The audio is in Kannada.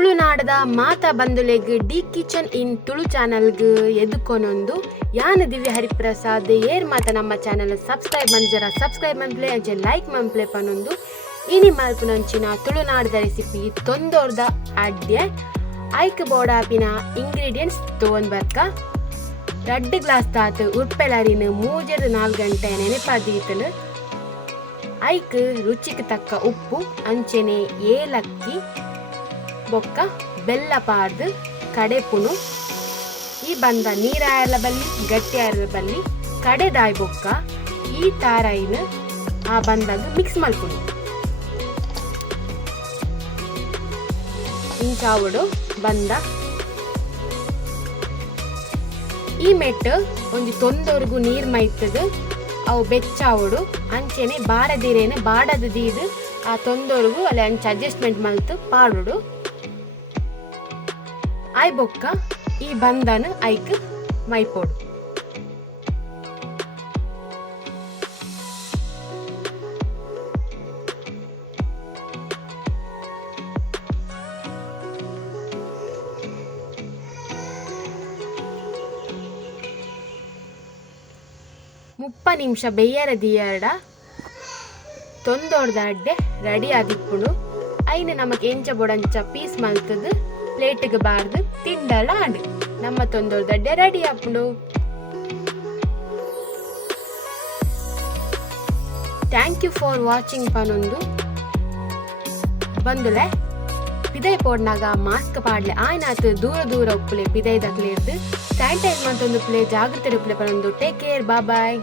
ತುಳುನಾಡದ ಮಾತಾ ಬಂದುಲೆಗ್ ಡಿ ಕಿಚನ್ ಇನ್ ತುಳು ಚಾನಲ್ಗ್ ಎದುಕೊನೊಂದು ಯಾನ್ ದಿವ್ಯ ಹರಿಪ್ರಸಾದ್ ಏರ್ ಮಾತ ನಮ್ಮ ಚಾನಲ್ ಸಬ್ಸ್ಕ್ರೈಬ್ ಮಂಜರ ಸಬ್ಸ್ಕ್ರೈಬ್ ಮಂಪ್ಲೆ ಅಂಚೆ ಲೈಕ್ ಮಂಪ್ಲೆ ಪನೊಂದು ಇನಿ ಮಲ್ಪುನಂಚಿನ ತುಳುನಾಡದ ರೆಸಿಪಿ ತೊಂದೋರ್ದ ಅಡ್ಡೆ ಐಕ್ ಬೋಡಾಪಿನ ಇಂಗ್ರೀಡಿಯೆಂಟ್ಸ್ ತಗೊಂಡ್ ಬರ್ಕ 2 ಗ್ಲಾಸ್ ತಾತ್ ಉಪ್ಪೆಲರಿನ 3-4 ಗಂಟೆ ನೆನೆಪದೀತಲು ಐಕ್ ರುಚಿಗೆ ತಕ್ಕ ಉಪ್ಪು ಅಂಚೆನೆ ಏಲಕ್ಕಿ ಬೊಕ್ಕ ಬೆಲ್ಲ ಪಾರ್ದು ಕಡೆಪುನು ಈ ಬಂದ ನೀರಾಯರ್ಲ ಬಲ್ಲಿ ಗಟ್ಟಿ ಆಯರ್ಲ ಬಲ್ಲಿ ಕಡೆದಾಯ್ ಬೊಕ್ಕ ಈ ತಾರಾಯಿನ ಆ ಬಂದಾಗ ಮಿಕ್ಸ್ ಮಲ್ಪುನು ಇಂಚಾವುಡು ಬಂದ ಈ ಮೆಟ್ಟು ಒಂದು ತೊಂದೋರ್ಗು ನೀರ್ ಮೈತದು ಅವು ಬೆಚ್ಚಾವುಡು ಅಂಚೆನೆ ಬಾರದಿರೇನೆ ಬಾಡದ ದೀದು ಆ ತೊಂದೋರ್ಗು ಅಲ್ಲಿ ಅಂಚೆ ಅಡ್ಜಸ್ಟ್ಮೆಂಟ್ ಮಲ್ತು ಪಾಡುಡು ಆಯ್ ಬೊಕ್ಕ ಈ ಬಂದನ ಐಕ್ ಮೈಪೋಡು ಮುಪ್ಪ ನಿಮಿಷ ಬೆಯ್ಯರ ದಿಯರ್ಡ ತೊಂದೋಡ್ದ ಅಡ್ಡೆ ರೆಡಿ ಆದಿಪ್ಪುಡು ಐನು ನಮಕ್ ಎಂಚ ಬೊಡಂಚ ಪೀಸ್ ಮಲ್ತದು ಪ್ಲೇಟ್ಗೆ ಬಾರ್ದು ತಿಂಡಲ ಆಡು ನಮ್ಮ ತೊಂದೋಡ್ದ ಅಡ್ಡೆ ರೆಡಿ ಆಪುಂಡು. ಥ್ಯಾಂಕ್ ಯು ಫಾರ್ ವಾಚಿಂಗ್ ಪನೊಂದು ಬಂದುಲೆ ಪಿದೈ ಪೋಡ್ನಾಗ ಮಾಸ್ಕ್ ಪಾಡ್ಲೆ ಆಯ್ನಾತ್ ದೂರ ಉಪ್ಪುಲೆ ಪಿದೈದ ಕ್ಲೇರ್ದು ಸ್ಯಾನಿಟೈಸ್ ಮಂತೊಂದು ಪ್ಲೇ ಜಾಗ್ರತೆ ಉಪ್ಪುಲೆ ಪನೊಂದು ಟೇಕ್ ಕೇರ್ ಬಾಯ್.